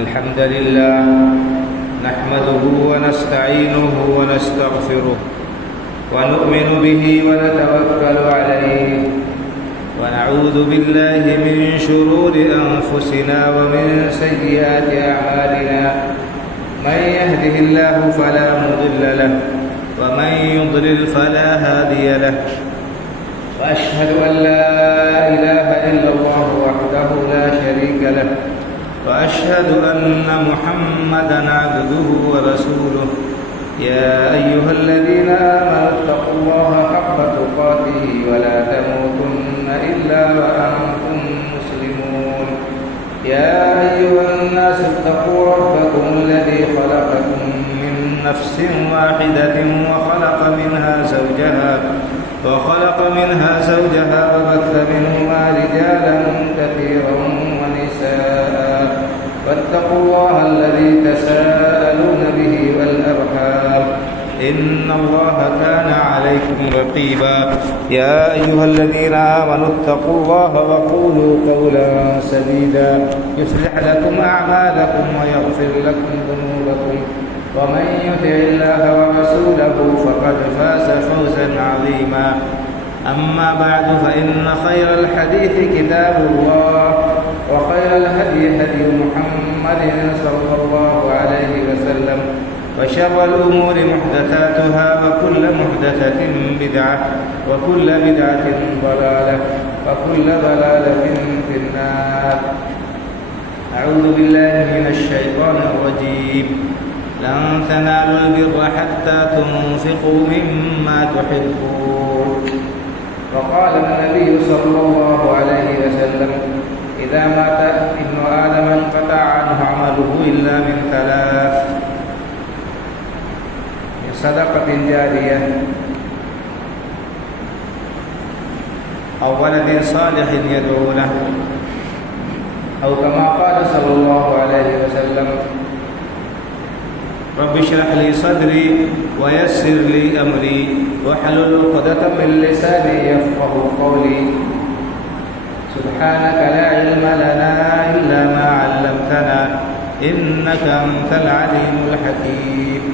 الحمد لله نحمده ونستعينه ونستغفره ونؤمن به ونتوكل عليه ونعوذ بالله من شرور أنفسنا ومن سيئات أعمالنا من يهده الله فلا مضل له ومن يضلل فلا هادي له وأشهد أن لا إله إلا الله وحده لا شريك له وأشهد أن محمدًا عبده ورسوله يا أيها الذين آمنوا اتقوا الله حق تقاته ولا تموتن إلا وأنتم مسلمون يا أيها الناس اتقوا ربكم الذي خلقكم من نفس واحدة وخلق منها زوجها وبث منهما رجالا كثيرا ونساء واتقوا الله الذي تساءلون به والأرحام إن الله كان عليكم رقيبا يا أيها الذين آمنوا اتقوا الله وقولوا قولا سديدا يصلح لكم أعمالكم ويغفر لكم ذنوبكم ومن يطع الله ورسوله فقد فاز فوزا عظيما أما بعد فإن خير الحديث كتاب الله وخير الهدي هدي محمد صلى الله عليه وسلم وشر الأمور محدثاتها وكل محدثة بدعة وكل بدعة ضلالة وكل ضلالة في النار. أعوذ بالله من الشيطان الرجيم. لن تنالوا البر حتى تنفقوا مما تحبون. وقال النبي صلى الله عليه وسلم إذا مات ابن آدم انقطع عنه عمله إلا من ثلاث: صدقة جارية أو ولد صالح يدعو له أو كما قال صلى الله عليه وسلم رب اشرح لي صدري ويسر لي أمري واحلل عقدة من لساني يفقهوا قولي سبحانك لا علم لنا إلا ما علمتنا إنك أنت العليم الحكيم.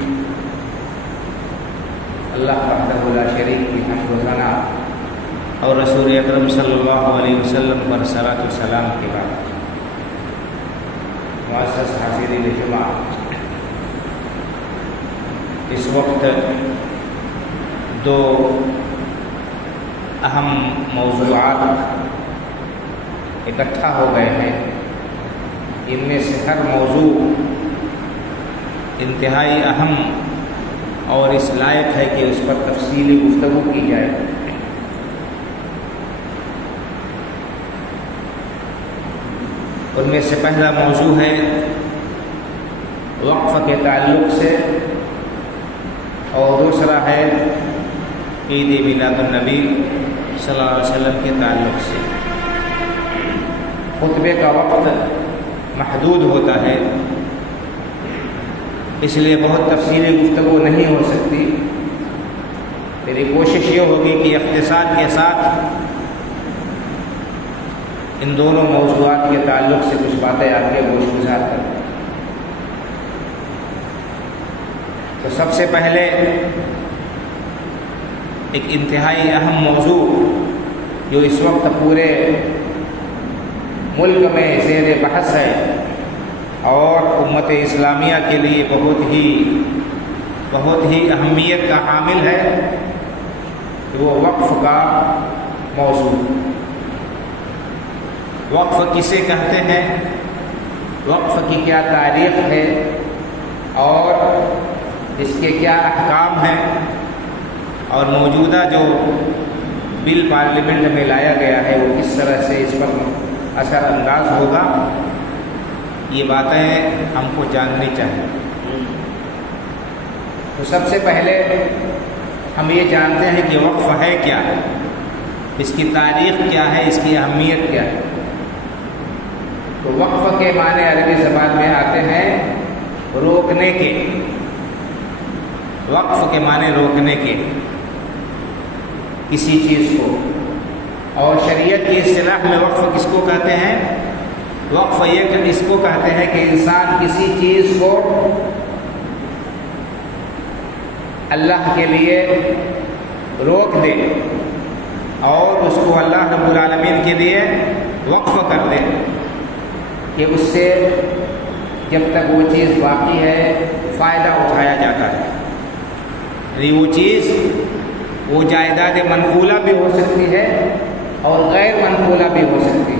اللہ وحدہ لا شریک کی حمد و ثنا اور رسول اکرم صلی اللہ علیہ وسلم پر صلاۃ و سلام کے بعد معزز حاضرین جمعہ، اس وقت دو اہم موضوعات اکٹھا ہو گئے ہیں. ان میں سے ہر موضوع انتہائی اہم اور اس لائق ہے کہ اس پر تفصیلی گفتگو کی جائے. ان میں سے پہلا موضوع ہے وقف کے تعلق سے اور دوسرا ہے عید میلاد النبی صلی اللہ علیہ وسلم کے تعلق سے. خطبے کا وقت محدود ہوتا ہے، اس لیے بہت تفصیلی گفتگو نہیں ہو سکتی. میری کوشش یہ ہوگی کہ اختصار کے ساتھ ان دونوں موضوعات کے تعلق سے کچھ باتیں آپ کے گوش گزار کروں. تو سب سے پہلے ایک انتہائی اہم موضوع جو اس وقت پورے ملک میں زیر بحث ہے اور امت اسلامیہ کے لیے بہت ہی اہمیت کا حامل ہے، وہ وقف کا موضوع. وقف کسے کہتے ہیں، وقف کی کیا تاریخ ہے اور اس کے کیا احکام ہیں، اور موجودہ جو بل پارلیمنٹ میں لایا گیا ہے وہ کس طرح سے اس پر اثر انداز ہوگا، یہ باتیں ہم کو جاننی چاہیے. تو سب سے پہلے ہم یہ جانتے ہیں کہ وقف ہے کیا، اس کی تاریخ کیا ہے، اس کی اہمیت کیا ہے. تو وقف کے معنی عربی زبان میں آتے ہیں روکنے کے. وقف کے معنی روکنے کے کسی چیز کو. اور شریعت کی اصطلاح میں وقف کس کو کہتے ہیں؟ وقف یہ اس کو کہتے ہیں کہ انسان کسی چیز کو اللہ کے لیے روک دے اور اس کو اللہ رب العالمین کے لیے وقف کر دے کہ اس سے جب تک وہ چیز باقی ہے فائدہ اٹھایا جاتا ہے. یعنی وہ چیز وہ جائیداد منقولہ بھی ہو سکتی ہے اور غیر منقولہ بھی ہو سکتی ہے.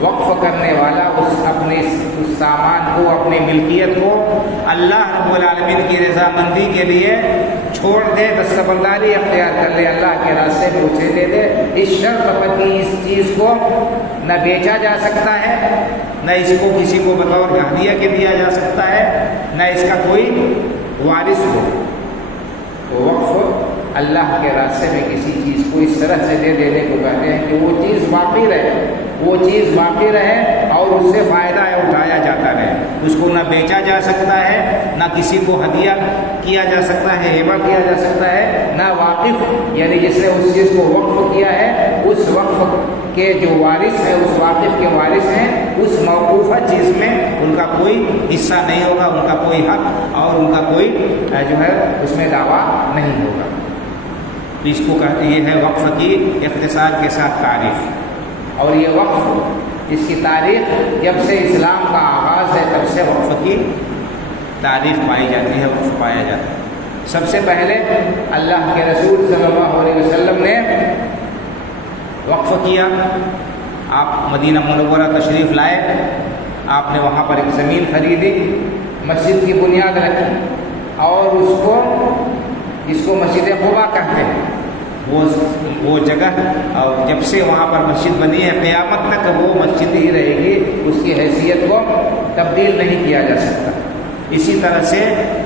وقف کرنے والا اس سامان کو, اپنی ملکیت کو اللہ رب العالمین کی رضامندی کے لیے چھوڑ دے, دستبرداری اختیار کر لے, اللہ کے راستے میں اسے دے دے, اس شرط پر کہ اس چیز کو نہ بیچا جا سکتا ہے, نہ اس کو کسی کو بطور ہدیہ کے دیا جا سکتا ہے, نہ اس کا کوئی وارث ہو. وقف اللہ کے راستے میں کسی چیز کو اس طرح سے دے دینے کو کہتے ہیں کہ وہ چیز باقی رہے, وہ چیز باقی رہے اور اس سے فائدہ اٹھایا جاتا رہے. اس کو نہ بیچا جا سکتا ہے, نہ کسی کو ہدیہ کیا جا سکتا ہے, ہبہ کیا جا سکتا ہے, نہ واقف یعنی جس نے اس چیز کو وقف کیا ہے اس وقف کے جو وارث ہیں, اس واقف کے وارث ہیں, اس موقوفہ چیز میں ان کا کوئی حصہ نہیں ہوگا, ان کا کوئی حق اور ان کا کوئی جو ہے اس میں دعویٰ نہیں ہوگا. تو اس کو کہتے یہ ہے وقف کی اختصار کے ساتھ تعریف. اور یہ وقف اس کی تاریخ جب سے اسلام کا آغاز ہے تب سے وقف کی تاریخ پائی جاتی ہے, وقف پایا جاتا ہے. سب سے پہلے اللہ کے رسول صلی اللہ علیہ وسلم نے وقف کیا. آپ مدینہ منورہ تشریف لائے, آپ نے وہاں پر ایک زمین خریدی, مسجد کی بنیاد رکھی اور اس کو مسجد قباء کہتے ہیں. وہ جگہ اور جب سے وہاں پر مسجد بنی ہے قیامت تک وہ مسجد ہی رہے گی, اس کی حیثیت کو تبدیل نہیں کیا جا سکتا. اسی طرح سے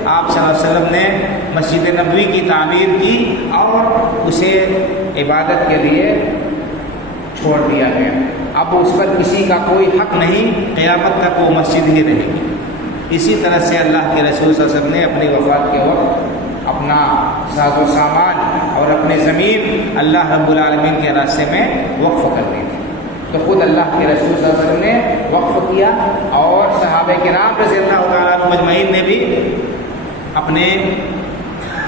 آپ صلی اللہ علیہ وسلم نے مسجد نبوی کی تعمیر کی اور اسے عبادت کے لیے چھوڑ دیا گیا. اب اس پر کسی کا کوئی حق نہیں, قیامت تک وہ مسجد ہی رہے گی. اسی طرح سے اللہ کے رسول صلی اللہ علیہ وسلم نے اپنی وفات کے وقت اپنا ساز و سامان اور اپنی زمین اللہ رب العالمین کے راستے میں وقف کر دی تھی. تو خود اللہ کے رسول صلی اللہ علیہ وسلم نے وقف کیا اور صحابہ کرام رضی اللہ تعالیٰ عنہ مجمعین نے بھی اپنے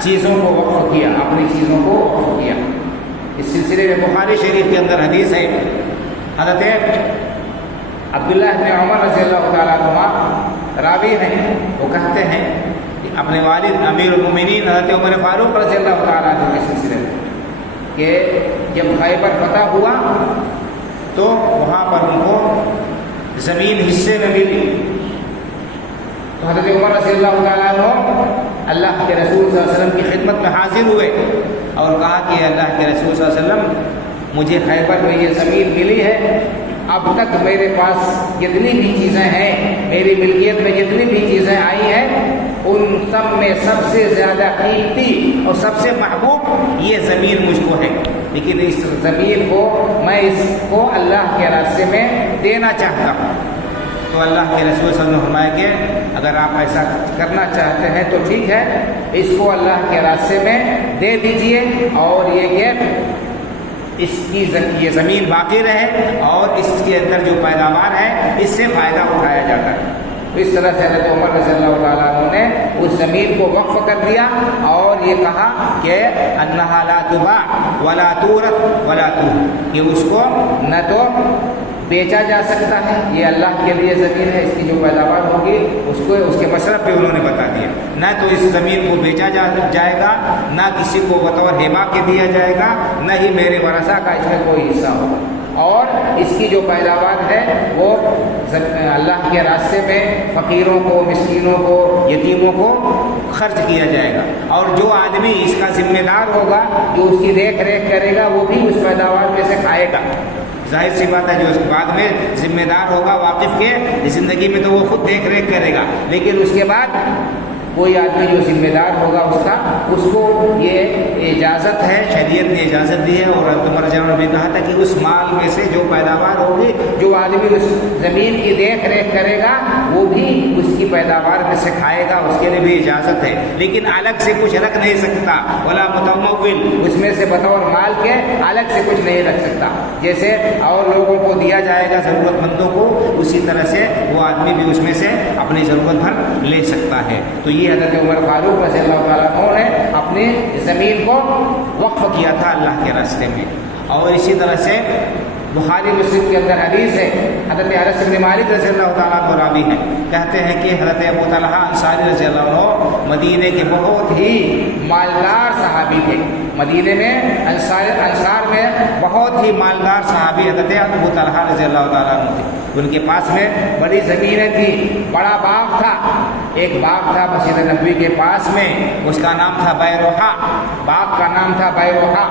چیزوں کو وقف کیا, اپنی چیزوں کو وقف کیا. اس سلسلے میں بخاری شریف کے اندر حدیث ہے, حضرت عبداللہ بن عمر رضی اللہ تعالیٰ عنہ راوی ہیں, وہ کہتے ہیں اپنے والد امیر المومنین حضرت عمر فاروق رضی اللہ تعالیٰ عنہ کے سلسلے میں کہ جب خیبر فتح ہوا تو وہاں پر ان کو زمین حصے میں ملی. تو حضرت عمر رضی اللہ تعالیٰ عنہ اللہ کے رسول صلی اللہ علیہ وسلم کی خدمت میں حاضر ہوئے اور کہا کہ اللہ کے رسول صلی اللہ علیہ وسلم مجھے خیبر میں یہ زمین ملی ہے, اب تک میرے پاس جتنی بھی چیزیں ہیں, میری ملکیت میں جتنی بھی چیزیں آئی ہیں, ان سب میں سب سے زیادہ قیمتی اور سب سے محبوب یہ زمین مجھ کو ہے, لیکن اس زمین کو میں اس کو اللہ کے راستے میں دینا چاہتا ہوں. تو اللہ کے رسول صلی اللہ علیہ وسلم نے فرمایا کہ اگر آپ ایسا کرنا چاہتے ہیں تو ٹھیک ہے, اس کو اللہ کے راستے میں دے دیجئے اور یہ کہ اس کی یہ زمین باقی رہے اور اس کے اندر جو پیداوار ہے اس سے فائدہ اٹھایا جاتا ہے. تو اس طرح سے حضرت عمر رضی اللہ تعالیٰ عنہ نے اس زمین کو وقف کر دیا اور یہ کہا کہ انہا لا تباع ولا تورث ولا تورث, کہ اس کو نہ تو بیچا جا سکتا ہے, یہ اللہ کے لیے زمین ہے, اس کی جو پیداوار ہوگی اس کے مصرف پہ انہوں نے بتا دیا, نہ تو اس زمین کو بیچا جائے گا, نہ کسی کو بطور ہبہ کے دیا جائے گا, نہ ہی میرے ورثہ کا اس میں کوئی حصہ ہوگا, اور اس کی جو پیداوار ہے وہ اللہ کے راستے میں فقیروں کو, مسکینوں کو, یتیموں کو خرچ کیا جائے گا. اور جو آدمی اس کا ذمہ دار ہوگا, جو اس کی دیکھ ریکھ کرے گا, وہ بھی اس پیداوار میں سے کھائے گا. ظاہر سی بات ہے جو اس کے بعد میں ذمہ دار ہوگا واقف کے زندگی میں تو وہ خود دیکھ ریکھ کرے گا, لیکن اس کے بعد کوئی آدمی جو ذمہ دار ہوگا اس کو یہ اجازت ہے، شریعت نے اجازت دی ہے، اور عمر جان نے بھی کہا تھا کہ اس مال میں سے جو پیداوار ہوگی، جو آدمی اس زمین کی دیکھ ریکھ کرے گا وہ بھی اس کی پیداوار میں سے کھائے گا، اس کے لیے بھی اجازت ہے، لیکن الگ سے کچھ رکھ نہیں سکتا، ولا متمول، اس میں سے بطور مال کے الگ سے کچھ نہیں رکھ سکتا، جیسے اور لوگوں کو دیا جائے گا ضرورت مندوں کو، اسی طرح سے وہ آدمی بھی اس میں سے اپنی ضرورت بھر لے سکتا ہے۔ تو یہ حضرت عمر فاروق رضی اللہ تعالیٰ عنہ نے اپنی زمین کو وقف کیا تھا اللہ کے راستے میں۔ اور اسی طرح سے بخاری مسلم کے اندر حدیث ہے، حضرت انس بن مالک رضی اللہ تعالیٰ عنہ راوی ہیں، کہتے ہیں کہ حضرت ابو طلحہ انصاری رضی اللہ عنہ مدینے کے بہت ہی مالدار صحابی تھے۔ مدینے میں انصار میں بہت ہی مالدار صحابی حضرت ابو طلحہ رضی اللہ تعالیٰ عنہ تھے۔ ان کے پاس میں بڑی زمینیں تھیں، بڑا باغ تھا، ایک باغ تھا مسجد نبوی کے پاس میں، اس کا نام تھا بیروحہ، باغ کا نام تھا بیروحہ،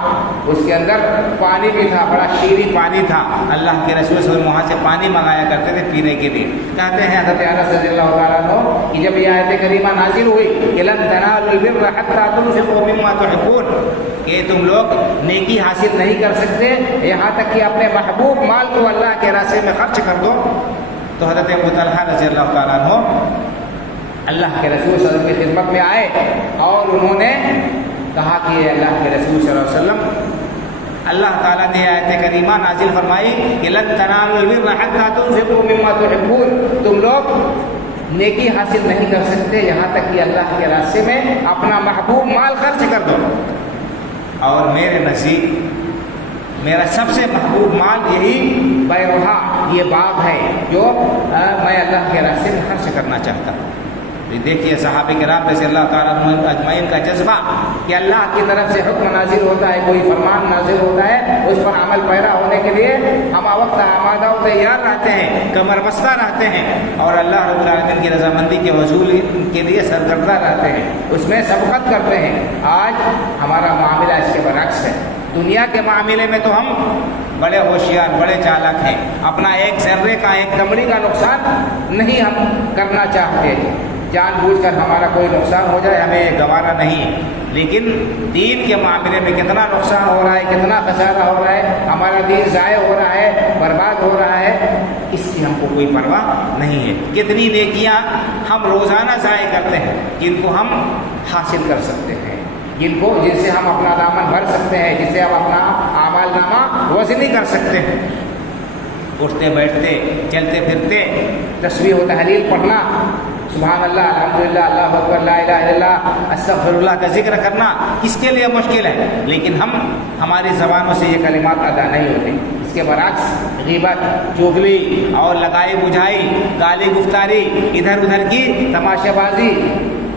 اس کے اندر پانی بھی تھا، بڑا شیریں پانی تھا، اللہ کے رسول صلی اللہ علیہ وسلم وہاں سے پانی منگایا کرتے تھے پینے کے لیے۔ کہتے ہیں حضرت انس رضی اللہ تعالیٰ عنہ کہ جب یہ آیت کریمہ نازل ہوئی کہ لن تنالوا البر حتى تنفقوا مما تحبون، کہ تم لوگ نیکی حاصل نہیں کر سکتے یہاں تک کہ اپنے محبوب مال کو اللہ کے راستے میں خرچ کر دو، تو حضرت ابو طلحہ رضی اللہ تعالیٰ عنہ اللہ کے رسول صلی اللہ علیہ وسلم کی خدمت میں آئے اور انہوں نے کہا کہ اللہ کے رسول صلی اللہ علیہ وسلم، اللہ تعالیٰ نے آیت کریمہ نازل فرمائی کہ لن تنالوا البر حتى تنفقوا مما تحبون، تم لوگ نیکی حاصل نہیں کر سکتے یہاں تک کہ اللہ کے راستے میں اپنا محبوب مال خرچ کر دو، اور میرے نزدیک میرا سب سے محبوب مال یہی بیروحہ، یہ باغ ہے جو میں اللہ کے راستے میں خرچ کرنا چاہتا ہوں۔ دیکھیے صحابہ کرام رضی اللہ تعالیٰ عنہ اجمعین کا جذبہ کہ اللہ کی طرف سے حکم نازل ہوتا ہے، کوئی فرمان نازل ہوتا ہے، اس پر عمل پیرا ہونے کے لیے ہم وقت آمادہ و تیار رہتے ہیں، کمر بستہ رہتے ہیں، اور اللہ رب العالمین کی رضامندی کے حصول کے لیے سرگردہ رہتے ہیں، اس میں سبقت کرتے ہیں۔ آج ہمارا معاملہ اس کے برعکس ہے۔ دنیا کے معاملے میں تو ہم بڑے ہوشیار، بڑے چالاک ہیں، اپنا ایک ذرے کا، ایک دمڑی کا نقصان نہیں ہم کرنا چاہتے، جان بوجھ کر ہمارا کوئی نقصان ہو جائے ہمیں گوارا نہیں، لیکن دین کے معاملے میں کتنا نقصان ہو رہا ہے، کتنا خسارہ ہو رہا ہے، ہمارا دین ضائع ہو رہا ہے، برباد ہو رہا ہے، اس کی ہم کو کوئی پرواہ نہیں ہے۔ کتنی نیکیاں ہم روزانہ ضائع کرتے ہیں جن کو ہم حاصل کر سکتے ہیں، جن سے ہم اپنا دامن بھر سکتے ہیں، جس سے ہم اپنا اعمال نامہ وزنی کر سکتے ہیں۔ اٹھتے بیٹھتے چلتے پھرتے تسبیح و تحلیل پڑھنا، سبحان اللہ، الحمدللہ، اللہ اکبر، لا الہ الا اللہ، استغفر اللہ کا ذکر کرنا کس کے لیے مشکل ہے، لیکن ہماری زبانوں سے یہ کلمات ادا نہیں ہوتے۔ اس کے برعکس غیبت، چغلی اور لگائی بجھائی، گالی گفتاری، ادھر ادھر کی تماشے بازی،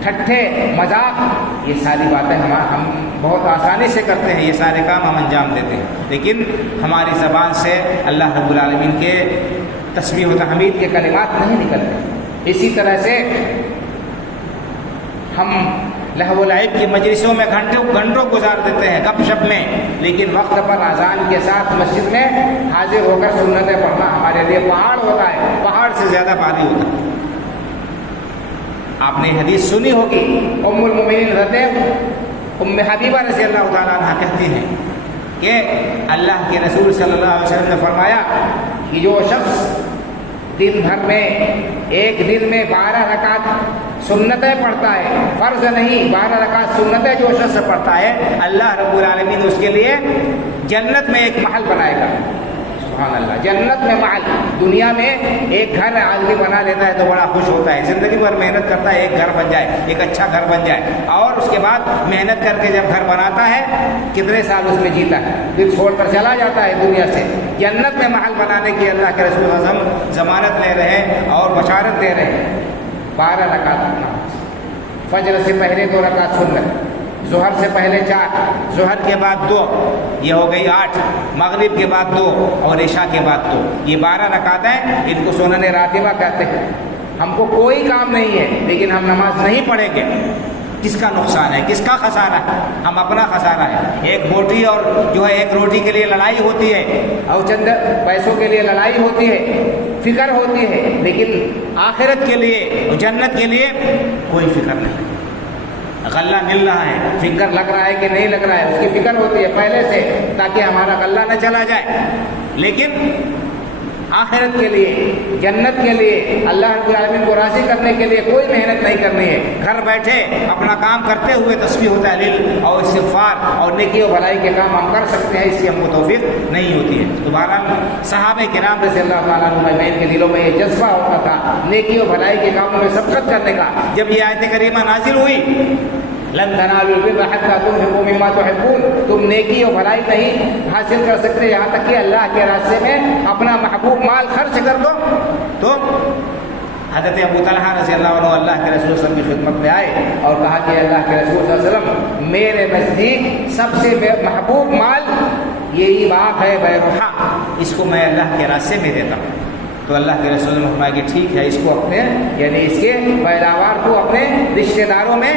ٹھٹھے، مذاق، یہ ساری باتیں ہم بہت آسانی سے کرتے ہیں، یہ سارے کام ہم انجام دیتے ہیں، لیکن ہماری زبان سے اللہ رب العالمین کے تسبیح و تحمید کے کلمات نہیں نکلتے۔ اسی طرح سے ہم لہو و لعب کی مجلسوں میں گھنٹوں گزار دیتے ہیں، گپ شپ میں، لیکن وقت پر اذان کے ساتھ مسجد میں حاضر ہو کر سنتیں پڑھنا ہمارے لیے پہاڑ ہوتا ہے، پہاڑ سے زیادہ بھاری ہوتا ہے۔ آپ نے حدیث سنی ہوگی، ام المؤمنین حضرت ام حبیبہ رضی اللہ تعالیٰ عنہ کہتی ہیں کہ اللہ کے رسول صلی اللہ علیہ وسلم نے فرمایا کہ جو شخص دن بھر میں ایک دن میں 12 رکعت سنتیں پڑھتا ہے، فرض نہیں، 12 رکعت سنتیں جو شخص پڑھتا ہے، اللہ رب العالمین اس کے لیے جنت میں ایک محل بنائے گا۔ سبحان اللہ، جنت میں محل۔ دنیا میں ایک گھر آدمی بنا لیتا ہے تو بڑا خوش ہوتا ہے، زندگی بھر محنت کرتا ہے ایک گھر بن جائے، ایک اچھا گھر بن جائے، اور اس کے بعد محنت کر کے جب گھر بناتا ہے کتنے سال اس میں جیتا ہے، پھر چھوڑ کر چلا جاتا ہے دنیا سے۔ جنت میں محل بنانے کی اللہ کے رسول اعظم ضمانت لے رہے ہیں اور بشارت دے رہے ہیں۔ 12 رکعت نماز، فجر سے پہلے 2 رکعت سنت، ظہر سے پہلے 4، ظہر کے بعد 2، یہ ہو گئی 8، مغرب کے بعد 2 اور عشاء کے بعد 2، یہ 12 رکعت ہیں، ان کو سنن راتبہ کہتے ہیں۔ ہم کو کوئی کام نہیں ہے لیکن ہم نماز نہیں پڑھیں گے، کس کا نقصان ہے، کس کا خسارہ ہے؟ ہم اپنا خسارہ ہے۔ ایک بوٹی اور جو ہے ایک روٹی کے لیے لڑائی ہوتی ہے، اور چند پیسوں کے لیے لڑائی ہوتی ہے، فکر ہوتی ہے، لیکن آخرت کے لیے، جنت کے لیے کوئی فکر نہیں۔ غلہ مل رہا ہے، فنگر لگ رہا ہے کہ نہیں لگ رہا ہے، اس کی فکر ہوتی ہے پہلے سے تاکہ ہمارا غلہ نہ چلا جائے۔ لیکن آخرت کے لیے، جنت کے لیے، اللہ رب العالمین کو راضی کرنے کے لیے کوئی محنت نہیں کرنی ہے۔ گھر بیٹھے اپنا کام کرتے ہوئے تسبیح و تحلیل اور استغفار اور نیکی و بھلائی کے کام ہم کر سکتے ہیں، اس کی ہم کو توفیق نہیں ہوتی ہے۔ تو بہرحال صحابہ کرام رضی اللہ تعالیٰ عنہ کے دلوں میں یہ جذبہ ہوتا تھا نیکی و بھلائی کے کاموں میں سبقت کرنے کا۔ جب یہ آیت کریمہ نازل ہوئی، لن تنالوا البر حتى تنفقوا مما تحبون، تم نیکی و بھلائی نہیں حاصل کر سکتے یہاں تک کہ اللہ کے راستے میں اپنا محبوب مال خرچ کر دو۔ تو حضرت ابو طلحہ رضی اللہ عنہ اللہ کے رسول صلی اللہ علیہ وسلم کی خدمت میں آئے اور کہا کہ اللہ کے رسول صلی اللہ علیہ وسلم، میرے نزدیک سب سے محبوب مال یہی باغ ہے بیروحہ، اس کو میں اللہ کے راستے میں دیتا ہوں۔ تو اللہ کے رسول نے فرمایا کہ ٹھیک ہے، اس کو اپنے یعنی اس کے پیداوار کو اپنے رشتہ داروں میں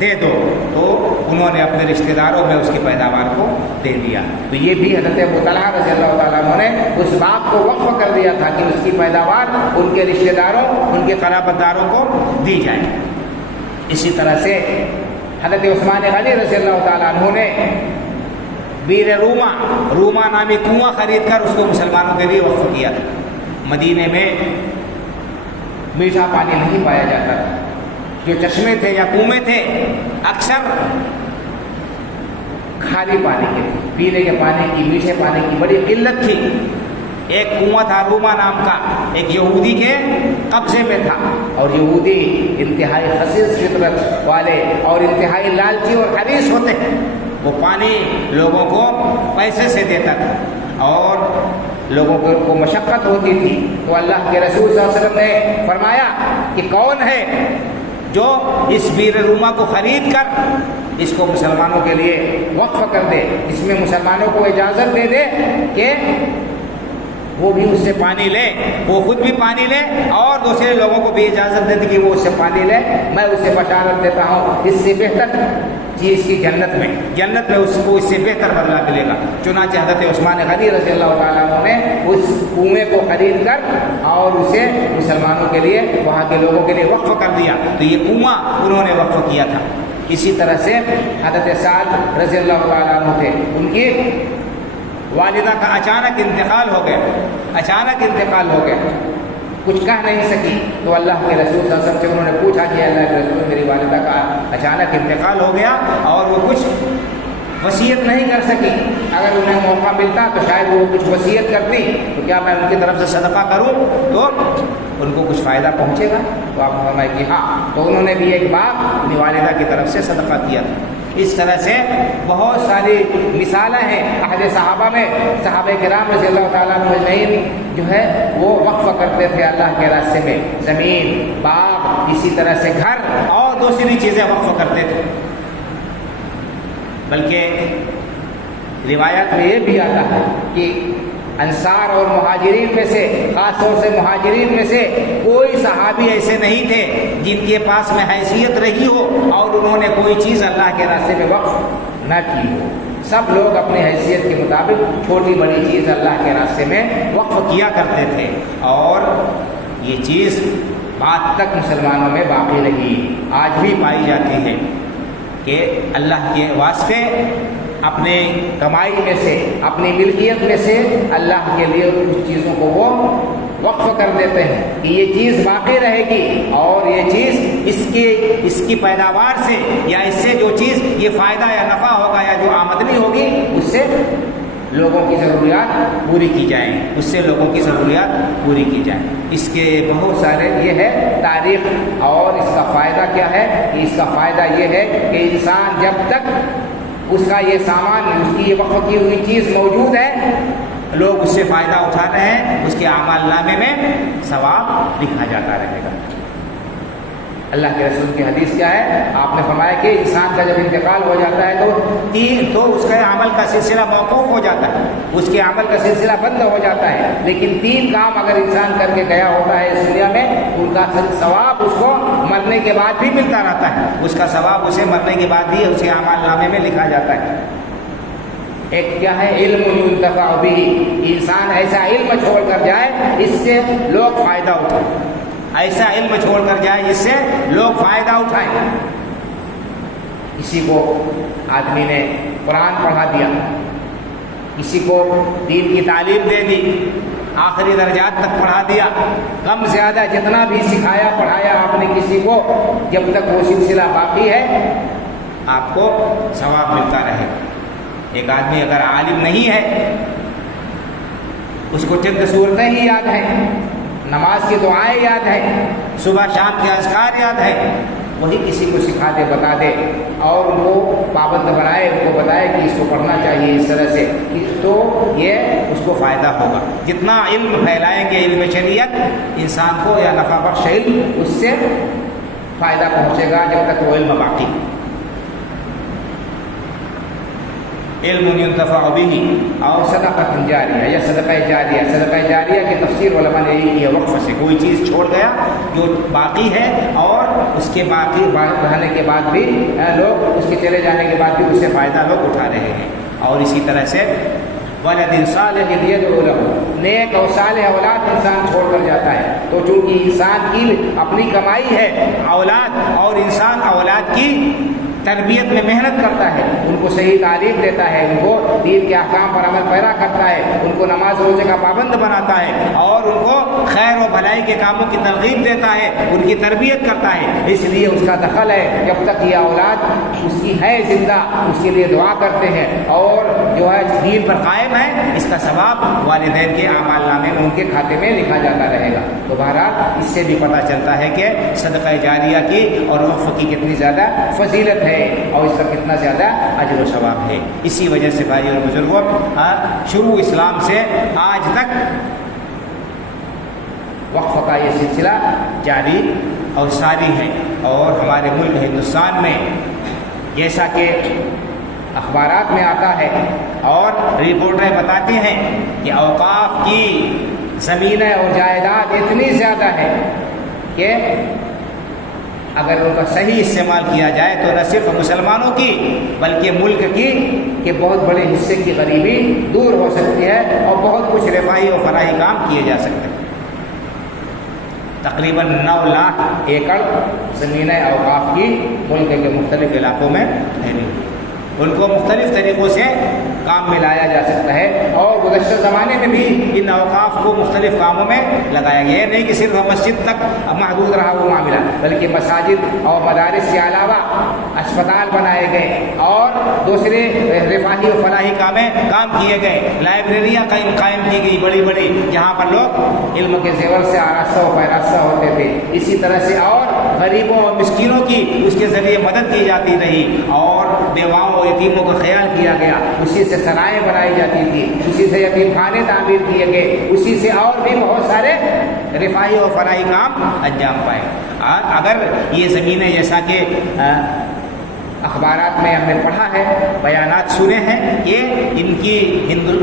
دے دو۔ تو انہوں نے اپنے رشتہ داروں میں اس کی پیداوار کو دے دیا۔ تو یہ بھی حضرت ابو طلحہ رضی اللہ تعالیٰ عنہ نے اس باغ کو وقف کر دیا تھا کہ اس کی پیداوار ان کے رشتہ داروں، ان کے قرابت داروں کو دی جائے۔ اسی طرح سے حضرت عثمان غنی رضی اللہ تعالیٰ عنہ نے بیر روما نامی کنواں خرید کر اس کو مسلمانوں کے لیے وقف کیا تھا۔ مدینے میں میٹھا پانی نہیں پایا جاتا تھا، جو چشمے تھے یا کنویں تھے اکثر کھاری پانی کے تھے، پینے کے پانی کی، میٹھے پانی کی بڑی قلت تھی۔ ایک کنواں تھا روما نام کا، ایک یہودی کے قبضے میں تھا، اور یہودی انتہائی خسیس فطرت والے اور انتہائی لالچی اور حریص ہوتے ہیں۔ وہ پانی لوگوں کو پیسے سے دیتا تھا اور لوگوں کو مشقت ہوتی تھی۔ تو اللہ کے رسول صلی اللہ علیہ وسلم نے فرمایا کہ کون ہے جو اس بیر روما کو خرید کر اس کو مسلمانوں کے لیے وقف کر دے، اس میں مسلمانوں کو اجازت دے دے کہ وہ بھی اس سے پانی لے، وہ خود بھی پانی لے اور دوسرے لوگوں کو بھی اجازت دے دی کہ وہ اس سے پانی لے، میں اسے بشارت دیتا ہوں اس سے بہتر چیز کی جنت میں اس کو اس سے بہتر بدلہ ملے گا۔ چنانچہ حضرت عثمان غنی رضی اللہ تعالیٰ عنہ نے اس کنویں کو خرید کر اور اسے مسلمانوں کے لیے، وہاں کے لوگوں کے لیے وقف کر دیا۔ تو یہ کنواں انہوں نے وقف کیا تھا۔ اسی طرح سے حضرت سعد رضی اللہ تعالیٰ عنہ تھے، ان کی والدہ کا اچانک انتقال ہو گیا، کچھ کہہ نہیں سکی۔ تو اللہ کے رسول صلی اللہ علیہ وسلم سے انہوں نے پوچھا کہ اللہ کے رسول، میری والدہ کا اچانک انتقال ہو گیا اور وہ کچھ وصیت نہیں کر سکی، اگر انہیں موقع ملتا تو شاید وہ کچھ وصیت کرتی، تو کیا میں ان کی طرف سے صدقہ کروں تو ان کو کچھ فائدہ پہنچے گا؟ تو آپ نے فرمایا کہ ہاں۔ تو انہوں نے بھی ایک باغ اپنی والدہ کی طرف سے صدقہ کیا تھا۔ اس طرح سے بہت ساری مثالیں ہیں عہد صحابہ میں۔ صحابہ کرام رضی اللہ تعالیٰ عنہ اجمعین جو ہے وہ وقف کرتے تھے اللہ کے راستے میں، زمین، باغ، اسی طرح سے گھر اور دوسری چیزیں وقف کرتے تھے۔ بلکہ روایات میں یہ بھی آتا ہے کہ انصار اور مہاجرین میں سے، خاص طور سے مہاجرین میں سے کوئی صحابی ایسے نہیں تھے جن کے پاس میں حیثیت رہی ہو اور انہوں نے کوئی چیز اللہ کے راستے میں وقف نہ کی ہو۔ سب لوگ اپنی حیثیت کے مطابق چھوٹی بڑی چیز اللہ کے راستے میں وقف کیا کرتے تھے، اور یہ چیز بعد تک مسلمانوں میں باقی رہی، آج بھی پائی جاتی ہے کہ اللہ کے واسطے اپنے کمائی میں سے، اپنی ملکیت میں سے اللہ کے لیے کچھ چیزوں کو وہ وقف کر دیتے ہیں کہ یہ چیز باقی رہے گی، اور یہ چیز اس کی پیداوار سے یا اس سے جو چیز یہ فائدہ یا نفع ہوگا یا جو آمدنی ہوگی اس سے لوگوں کی ضروریات پوری کی جائیں، اس سے لوگوں کی ضروریات پوری کی جائیں۔ اس کے بہت سارے یہ ہے تاریخ، اور اس کا فائدہ کیا ہے؟ اس کا فائدہ یہ ہے کہ انسان جب تک اس کا یہ سامان، اس کی یہ وقف کی ہوئی چیز موجود ہے، لوگ اس سے فائدہ اٹھا رہے ہیں، اس کے اعمال نامے میں ثواب لکھا جاتا رہے گا۔ اللہ کے رسول کی حدیث کیا ہے؟ آپ نے فرمایا کہ انسان کا جب انتقال ہو جاتا ہے تو اس کا عمل کا سلسلہ موقوف ہو جاتا ہے، اس کے عمل کا سلسلہ بند ہو جاتا ہے، لیکن 3 کام اگر انسان کر کے گیا ہوتا ہے اس دنیا میں، ان کا ثواب اس کو مرنے کے بعد بھی ملتا رہتا ہے، اس کا ثواب اسے مرنے کے بعد بھی اس کے اعمال نامے میں لکھا جاتا ہے۔ ایک کیا ہے؟ علم ينتفع به، انسان ایسا علم چھوڑ کر جائے اس سے لوگ فائدہ اٹھائیں، ایسا علم چھوڑ کر جائے جس سے لوگ فائدہ اٹھائیں۔ کسی کو آدمی نے قرآن پڑھا دیا، کسی کو دین کی تعلیم دے دی، آخری درجات تک پڑھا دیا، کم زیادہ جتنا بھی سکھایا پڑھایا آپ نے کسی کو، جب تک وہ سلسلہ باقی ہے آپ کو ثواب ملتا رہے گا۔ ایک آدمی اگر عالم نہیں ہے، اس کو چند صورتیں ہی یاد ہیں، نماز کی دعائیں یاد ہیں، صبح شام کے اذکار یاد ہیں، وہی کسی کو سکھا دے، بتا دے اور ان کو پابند بنائے، ان کو بتائے کہ اس کو پڑھنا چاہیے اس طرح سے، تو یہ اس کو فائدہ ہوگا۔ جتنا علم پھیلائیں گے علم شریعت انسان کو، یا نفع بخش علم، اس سے فائدہ پہنچے گا جب تک وہ علم باقی۔ علم ينتفع به اور صدقۃ جاریہ یا صدقہ جاریہ۔ صدقہ جاریہ کی تفسیر علماء نے یہی کی ہے، وقف سے کوئی چیز چھوڑ گیا جو باقی ہے اور اس کے باقی رہنے کے بعد بھی لوگ، اس کے چلے جانے کے بعد بھی اس سے فائدہ لوگ اٹھا رہے ہیں۔ اور اسی طرح سے ولد صالح يدعو له، نیک اور صالح اولاد انسان چھوڑ کر جاتا ہے، تو چونکہ انسان کی اپنی کمائی ہے اولاد، اور انسان اولاد کی تربیت میں محنت کرتا ہے، ان کو صحیح تعلیم دیتا ہے، ان کو دین کے احکام پر عمل پیرا کرتا ہے، ان کو نماز روزے کا پابند بناتا ہے، اور ان کو خیر و بھلائی کے کاموں کی ترغیب دیتا ہے، ان کی تربیت کرتا ہے۔ اس لیے اس کا دخل ہے، جب تک یہ اولاد اس کی ہے زندہ اس کے لیے دعا کرتے ہیں اور جو ہے دین پر قائم ہے، اس کا ثواب والدین کے اعمال نامے میں ان کے کھاتے میں لکھا جاتا رہے گا۔ تو بہرحال اس سے بھی پتہ چلتا ہے کہ صدقہ جاریہ کی اور وقف کی کتنی زیادہ فضیلت ہے اور اس کا کتنا زیادہ اجر و ثواب ہے۔ اسی وجہ سے بھائی اور بزرگوں، شروع اسلام سے آج تک وقف کا یہ سلسلہ جاری اور ساری ہے۔ اور ہمارے ملک ہندوستان میں جیسا کہ اخبارات میں آتا ہے اور رپورٹیں بتاتی ہیں کہ اوقاف کی زمینیں اور جائیداد اتنی زیادہ ہے کہ اگر ان کا صحیح استعمال کیا جائے تو نہ صرف مسلمانوں کی بلکہ ملک کی کہ بہت بڑے حصے کی غریبی دور ہو سکتی ہے اور بہت کچھ رفاہی و فلاحی کام کیے جا سکتے ہیں۔ تقریباً 9 لاکھ ایکڑ زمینیں اوقاف کی ملک کے مختلف علاقوں میں پھیلی، ان کو مختلف طریقوں سے کام میں لایا جا سکتا ہے، اور گزشتہ زمانے میں بھی ان اوقاف کو مختلف کاموں میں لگایا گیا ہے۔ نہیں کہ صرف مسجد تک محدود رہا وہ معاملہ، بلکہ مساجد اور مدارس کے علاوہ اسپتال بنائے گئے اور دوسرے رفاہی و فلاحی کام کیے گئے، لائبریریاں قائم کی گئی بڑی بڑی، جہاں پر لوگ علم کے زیور سے آراستہ و پیراستہ ہوتے تھے۔ اسی طرح سے اور غریبوں اور مسکینوں کی اس کے ذریعے مدد کی جاتی رہی، اور بیواؤں اور یتیموں کا خیال کیا گیا، اسی سے سرائیں بنائی جاتی تھی، اسی سے یتیم خانے تعمیر کیے گئے، اسی سے اور بھی بہت سارے رفاہی و فلاحی کام انجام پائے۔ اگر یہ زمینیں جیسا کہ اخبارات میں ہم نے پڑھا ہے، بیانات سنے ہیں کہ ان کی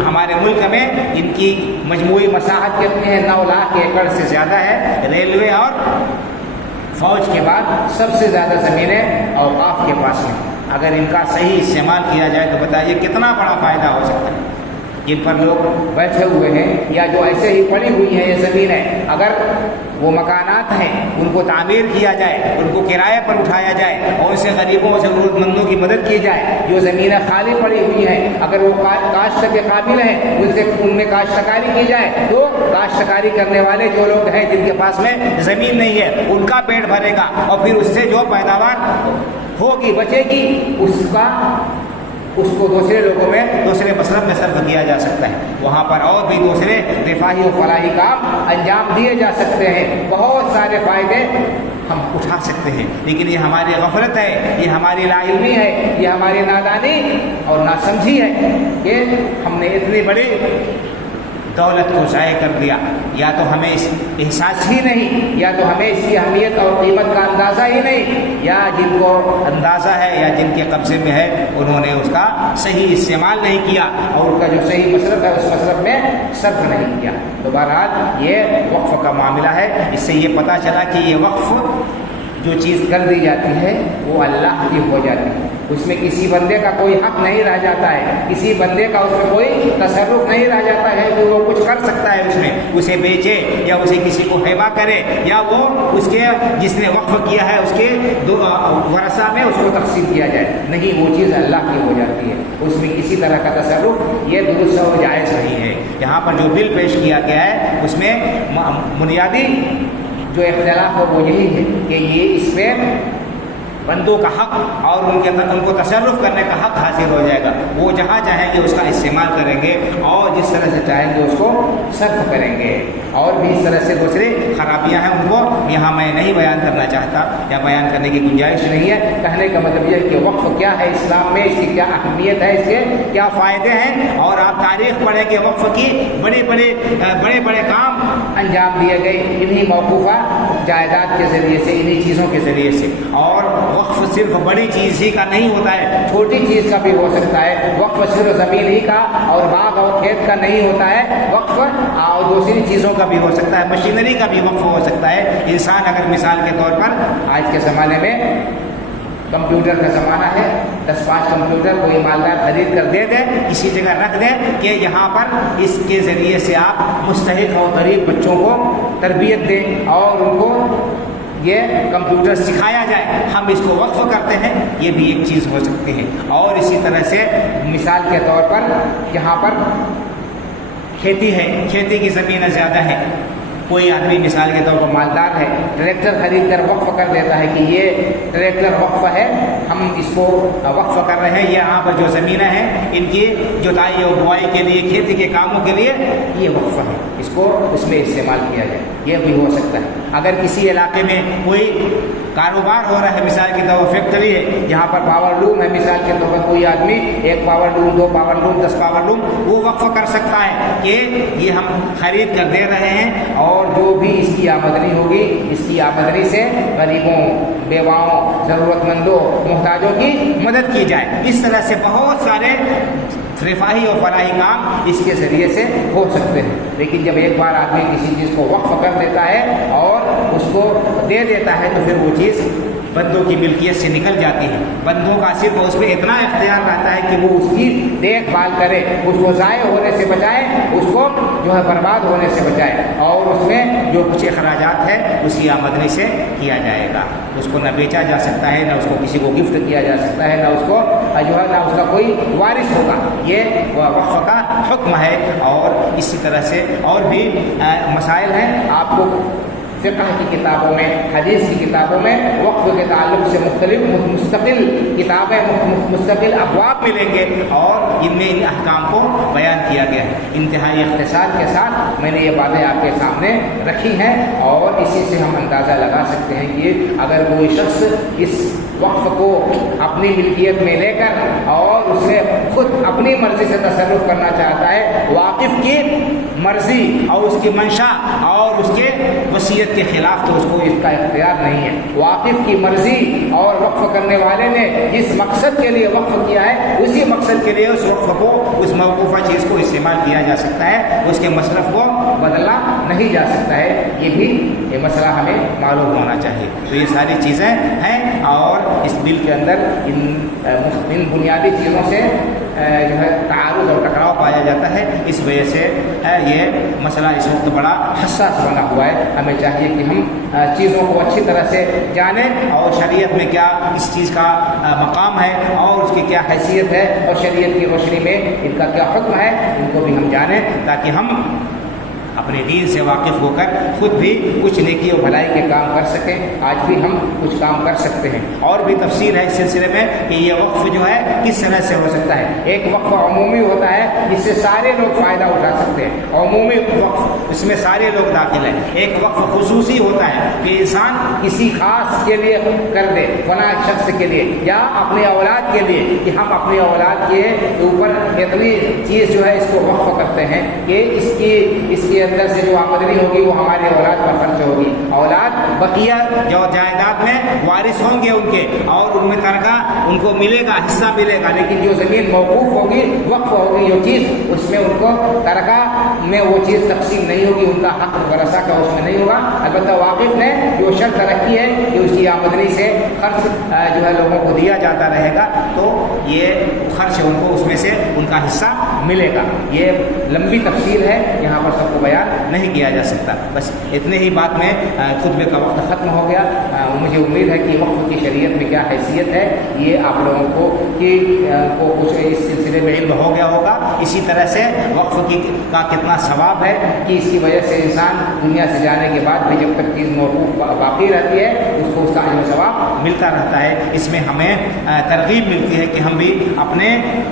ہمارے ملک میں ان کی مجموعی مساحت کتنی ہے، 9 لاکھ ایکڑ سے زیادہ ہے۔ ریلوے اور فوج کے بعد سب سے زیادہ زمینیں اوقاف کے پاس ہیں۔ اگر ان کا صحیح استعمال کیا جائے تو بتائیے کتنا بڑا فائدہ ہو سکتا ہے۔ جن پر لوگ بیٹھے ہوئے ہیں یا جو ایسے ہی پڑی ہوئی ہیں یہ زمینیں، اگر وہ مکانات ہیں ان کو تعمیر کیا جائے، ان کو کرائے پر اٹھایا جائے اور ان سے غریبوں اور ضرورت مندوں کی مدد کی جائے، جو زمینیں خالی پڑی ہوئی ہیں اگر وہ کاشت کے قابل ہیں ان میں کاشتکاری کی جائے، تو کاشتکاری کرنے والے جو لوگ ہیں جن کے پاس میں زمین نہیں ہے ان کا پیٹ بھرے گا، اور پھر اس سے جو پیداوار ہوگی بچے گی اس کو دوسرے لوگوں میں دوسرے مصرف میں صرف کیا جا سکتا ہے، وہاں پر اور بھی دوسرے رفاہی و فلاحی کام انجام دیے جا سکتے ہیں، بہت سارے فائدے ہم اٹھا سکتے ہیں۔ لیکن یہ ہماری غفلت ہے، یہ ہماری لا علمی ہے، یہ ہماری نادانی اور ناسمجھی ہے کہ ہم نے اتنی بڑی دولت کو ضائع کر دیا، یا تو ہمیں اس احساس ہی نہیں، یا تو ہمیں اس کی اہمیت اور قیمت کا اندازہ ہی نہیں، یا جن کو اندازہ ہے یا جن کے قبضے میں ہے انہوں نے اس کا صحیح استعمال نہیں کیا اور ان کا جو صحیح مصرف ہے اس مصرف میں صرف نہیں کیا۔ تو بہرحال یہ وقف کا معاملہ ہے۔ اس سے یہ پتہ چلا کہ یہ وقف جو چیز کر دی جاتی ہے وہ اللہ کی ہو جاتی ہے، اس میں کسی بندے کا کوئی حق نہیں رہ جاتا ہے، کسی بندے کا اس میں کوئی تصرف نہیں رہ جاتا ہے کہ وہ کچھ کر سکتا ہے اس میں، اسے بیچے یا اسے کسی کو ہبہ کرے یا وہ اس کے جس نے وقف کیا ہے اس کے ورثہ میں اس کو تقسیم کیا جائے، نہیں، وہ چیز اللہ کی ہو جاتی ہے، اس میں کسی طرح کا تصرف یہ درست اور جائز نہیں ہے۔ یہاں پر جو بل پیش کیا گیا ہے اس میں بنیادی جو اختلاف ہے وہ یہی ہے کہ یہ اس پہ بندوں کا حق اور ان کو تصرف کرنے کا حق حاصل ہو جائے گا، وہ جہاں چاہیں گے اس کا استعمال کریں گے اور جس طرح سے چاہیں گے اس کو صرف کریں گے، اور بھی اس طرح سے دوسری خرابیاں ہیں ان کو یہاں میں نہیں بیان کرنا چاہتا یا بیان کرنے کی گنجائش نہیں ہے۔ کہنے کا مطلب یہ ہے کہ وقف کیا ہے اسلام میں، اس کی کیا اہمیت ہے، اس کے کیا فائدے ہیں، اور آپ تاریخ پڑھیں کہ وقف کی بڑے بڑے کام انجام دیے گئے انہی موقوفہ جائیداد کے ذریعے سے، انہی چیزوں کے ذریعے سے۔ اور وقف صرف بڑی چیز ہی کا نہیں ہوتا ہے، چھوٹی چیز کا بھی ہو سکتا ہے، وقف صرف زمین ہی کا اور باغ اور کھیت کا نہیں ہوتا ہے، وقف اور دوسری چیزوں کا بھی ہو سکتا ہے، مشینری کا بھی وقف ہو سکتا ہے۔ انسان اگر مثال کے طور پر آج کے زمانے میں کمپیوٹر کا زمانہ ہے، 10-5 کمپیوٹر کوئی مالدار خرید کر دے دے، کسی جگہ رکھ دے کہ یہاں پر اس کے ذریعے سے آپ مستحق اور غریب بچوں کو تربیت دیں اور ان کو یہ کمپیوٹر سکھایا جائے، ہم اس کو وقف کرتے ہیں، یہ بھی ایک چیز ہو سکتی ہے۔ اور اسی طرح سے مثال کے طور پر یہاں پر کھیتی ہے، کھیتی کی زمینیں زیادہ ہیں، کوئی آدمی مثال کے طور پر مالدار ہے، ٹریکٹر خرید کر وقف کر دیتا ہے کہ یہ ٹریکٹر وقف ہے، ہم اس کو وقف کر رہے ہیں، یہاں پر جو زمینیں ہیں ان کی جوتائی اور بوائی کے لیے، کھیتی کے کاموں کے لیے یہ وقف ہے، اس کو اس میں استعمال کیا جائے، یہ بھی ہو سکتا ہے۔ اگر کسی علاقے میں کوئی کاروبار ہو رہا ہے، مثال کے طور پر فیکٹری ہے، یہاں پر پاور لوم ہے، مثال کے طور پر کوئی آدمی 1 power loom, 2 power loom, 10 power loom وہ وقف کر سکتا ہے کہ یہ ہم خرید کر دے رہے ہیں، اور جو بھی اس کی آمدنی ہوگی اس کی آمدنی سے غریبوں، بیواؤں، ضرورت مندوں، محتاجوں کی مدد کی جائے۔ اس طرح سے بہت سارے رفاہی اور فلاحی کام اس کے ذریعے سے ہو سکتے ہیں۔ لیکن جب ایک بار آدمی کسی چیز کو وقف کر دیتا ہے اور اس کو دے دیتا ہے تو پھر وہ چیز بندوں کی ملکیت سے نکل جاتی ہے، بندوں کا صرف اس پہ اتنا اختیار رہتا ہے کہ وہ اس کی دیکھ بھال کرے، اس کو ضائع ہونے سے بچائے، اس کو جو ہے برباد ہونے سے بچائے، اور اس میں جو کچھ اخراجات ہے اس کی آمدنی سے کیا جائے گا۔ اس کو نہ بیچا جا سکتا ہے، نہ اس کو کسی کو گفٹ کیا جا سکتا ہے، نہ اس کو جو ہے نہ اس کا کوئی وارث ہوگا، یہ وقف کا حکم ہے۔ اور اسی طرح سے اور بھی مسائل ہیں، آپ کو فقہ کی کتابوں میں، حدیث کی کتابوں میں وقف کے تعلق سے مختلف مستقل کتابیں، مستقل ابواب ملیں گے، اور ان میں ان احکام کو بیان کیا گیا ہے۔ انتہائی اختصار کے ساتھ میں نے یہ باتیں آپ کے سامنے رکھی ہیں، اور اسی سے ہم اندازہ لگا سکتے ہیں کہ اگر کوئی شخص اس وقف کو اپنی ملکیت میں لے کر اور اس سے خود اپنی مرضی سے تصرف کرنا چاہتا ہے، واقف کی مرضی اور اس کی منشا اور اس کے وصیت کے خلاف، تو اس کو اس کا اختیار نہیں ہے۔ واقف کی مرضی اور وقف کرنے والے نے جس مقصد کے لیے وقف کیا ہے اسی مقصد کے لیے اس وقف کو، اس موقوفہ چیز کو استعمال کیا جا سکتا ہے، اس کے مصرف کو بدلا نہیں جا سکتا ہے۔ یہ بھی یہ مسئلہ ہمیں معلوم ہونا چاہیے۔ تو یہ ساری چیزیں ہیں، اور اس بل کے اندر ان بنیادی چیزوں سے جو ہے تعارض اور ٹکراؤ پایا جاتا ہے، اس وجہ سے یہ مسئلہ اس وقت بڑا حساس بنا ہوا ہے۔ ہمیں چاہیے کہ ہم چیزوں کو اچھی طرح سے جانیں، اور شریعت میں کیا اس چیز کا مقام ہے اور اس کی کیا حیثیت ہے، اور شریعت کی روشنی میں ان کا کیا حکم ہے، ان کو بھی ہم جانیں، تاکہ ہم اپنے دین سے واقف ہو کر خود بھی کچھ نیکی و بھلائی کے کام کر سکیں۔ آج بھی ہم کچھ کام کر سکتے ہیں۔ اور بھی تفصیل ہے اس سلسلے میں کہ یہ وقف جو ہے کس طرح سے ہو سکتا ہے۔ ایک وقف عمومی ہوتا ہے جس سے سارے لوگ فائدہ اٹھا سکتے ہیں، عمومی وقف، اس میں سارے لوگ داخل ہیں۔ ایک وقف خصوصی ہوتا ہے کہ انسان کسی خاص کے لیے کر دے، فلاں شخص کے لیے یا اپنی اولاد کے لیے، کہ ہم اپنی اولاد کے اوپر اتنی چیز جو ہے اس کو وقف کرتے ہیں کہ اس کی اندر سے جو آمدنی ہوگی وہ ہمارے اولاد پر خرچ ہوگی، اولاد بقیہ جو جائیداد میں وارث ہوں گے ان کے، اور ان میں ترکہ ان کو ملے گا، حصہ ملے گا، لیکن جو زمین موقوف ہوگی، وقف ہوگی جو چیز، اس میں ان کو ترکہ میں وہ چیز تقسیم نہیں ہوگی، ان کا حق ورثہ کا اس میں نہیں ہوگا، البتہ واقف نے جو شرط رکھی ہے کہ اس کی آمدنی سے خرچ جو ہے لوگوں کو دیا جاتا رہے گا تو یہ خرچ ان کو اس میں سے ان کا حصہ ملے گا. یہ لمبی تفصیل ہے, یہاں پر سب کو بیان نہیں کیا جا سکتا. بس اتنے ہی بات میں خطبے کا وقت ختم ہو گیا. مجھے امید ہے کہ وقف کی شریعت میں کیا حیثیت ہے یہ آپ لوگوں کو کچھ اس سلسلے میں علم ہو گیا ہوگا. اسی طرح سے وقف کا کتنا ثواب ہے کہ اس کی وجہ سے انسان دنیا سے جانے کے بعد بھی جب تک چیز موقوف باقی رہتی ہے اس کو اس کا اجر ثواب ملتا رہتا ہے. اس میں ہمیں ترغیب ملتی ہے کہ ہم بھی اپنے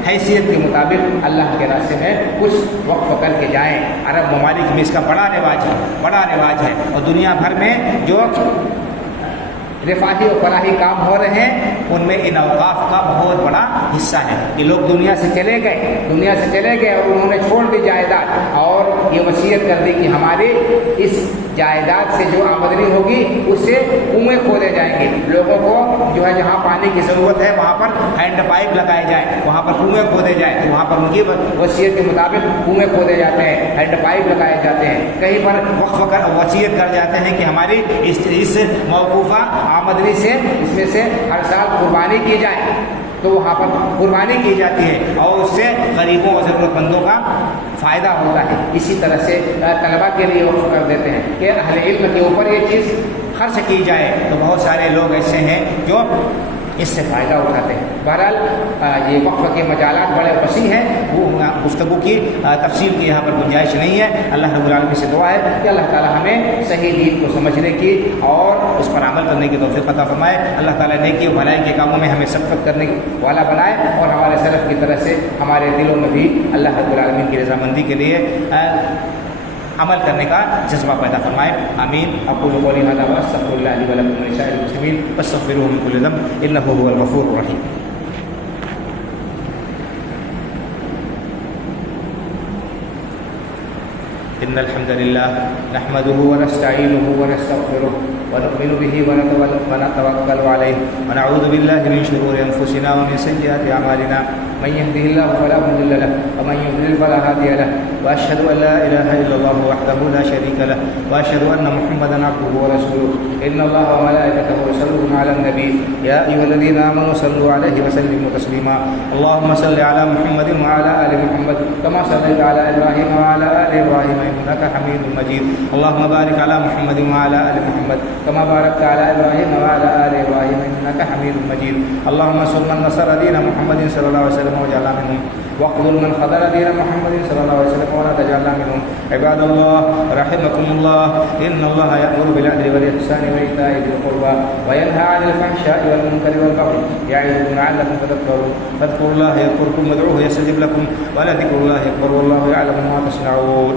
حیثیت کے مطابق اللہ کے راستے میں کچھ وقف کر کے جائیں. عرب ممالک میں اس کا بڑا رواج ہے اور دنیا بھر میں جو رفاہی و فلاحی کام ہو رہے ہیں ان میں ان اوقاف کا بہت بڑا حصہ ہے کہ لوگ دنیا سے چلے گئے اور انہوں نے چھوڑ دی جائیداد اور یہ وصیت کر دی کہ ہماری اس جائیداد سے جو آمدنی ہوگی اس سے کنویں کھودے جائیں گے. لوگوں کو جو ہے جہاں پانی کی ضرورت ہے وہاں پر ہینڈ پائپ لگائے جائیں, وہاں پر کنویں کھودے جائیں. تو وہاں پر ان کی وصیت کے مطابق کنویں کھودے جاتے ہیں, ہینڈ پائپ لگائے جاتے ہیں. کہیں پر وقف وصیت کر جاتے ہیں کہ ہماری اس موقوفہ آمدنی سے اس میں سے ہر سال قربانی کی جائے, تو وہاں پر قربانی کی جاتی ہے اور اس سے غریبوں اور ضرورت مندوں کا فائدہ ہوتا ہے. اسی طرح سے طلباء کے لیے وقف کر دیتے ہیں کہ اہل علم کے اوپر یہ چیز خرچ کی جائے, تو بہت سارے لوگ ایسے ہیں جو اس سے فائدہ اٹھاتے ہیں. بہرحال یہ وقف کے مجالات بڑے وسیع ہیں, وہ گفتگو کی تفصیل کی یہاں پر گنجائش نہیں ہے. اللہ رب العالمین سے دعا ہے کہ اللہ تعالی ہمیں صحیح دین کو سمجھنے کی اور اس پر عمل کرنے کی توفیق عطا فرمائے. اللہ تعالی نیکی و بھلائی کے کاموں میں ہمیں سبقت کرنے والا بنائے اور ہمارے سلف کی طرح سے ہمارے دلوں میں بھی اللہ رب العالمین کی رضامندی کے لیے عمل کرنے کا جذبہ پیدا فرمائے. آمین. اقول قولی ھذا واستغفر اللہ لی ولکم ولسائر المسلمین فاستغفروہ من کل ذنب انہ هو الغفور الرحیم. إن الحمد لله نحمده ونستعينه ونستغفره ونؤمن به ونتوكل عليه ونعوذ بالله من شرور أنفسنا ومن سيئات أعمالنا من يهده الله فلا مضل له ومن يضلل فلا هادي له وأشهد أن لا إله إلا الله وحده لا شريك له وأشهد أن محمدا عبده ورسوله إن الله وملائكته يصلون على النبي يا أيها الذين آمنوا صلوا عليه وسلموا تسليما. اللهم صل على محمد وعلى آل محمد كما صليت على إبراهيم وعلى آل إبراهيم إنك حميد مجيد. اللهم بارك على محمد وعلى آل محمد كما باركت على إبراهيم وعلى آل إبراهيم إنك حميد مجيد. اللهم انصر من نصر دين محمد صلى الله عليه وسلم وجعلنا منهم واخذل من خذل دين محمد صلى الله عليه وسلم ولا تجعلنا منهم. عباد الله رحمكم الله إن الله يأمر بالعدل والإحسان وإيتاء ذي القربى وينهى عن الفحشاء والمنكر والبغي يعظكم لعلكم تذكرون. فاذكروا الله يذكركم وادعوه يستجب لكم ولذكر الله أكبر والله يعلم ما تصنعون.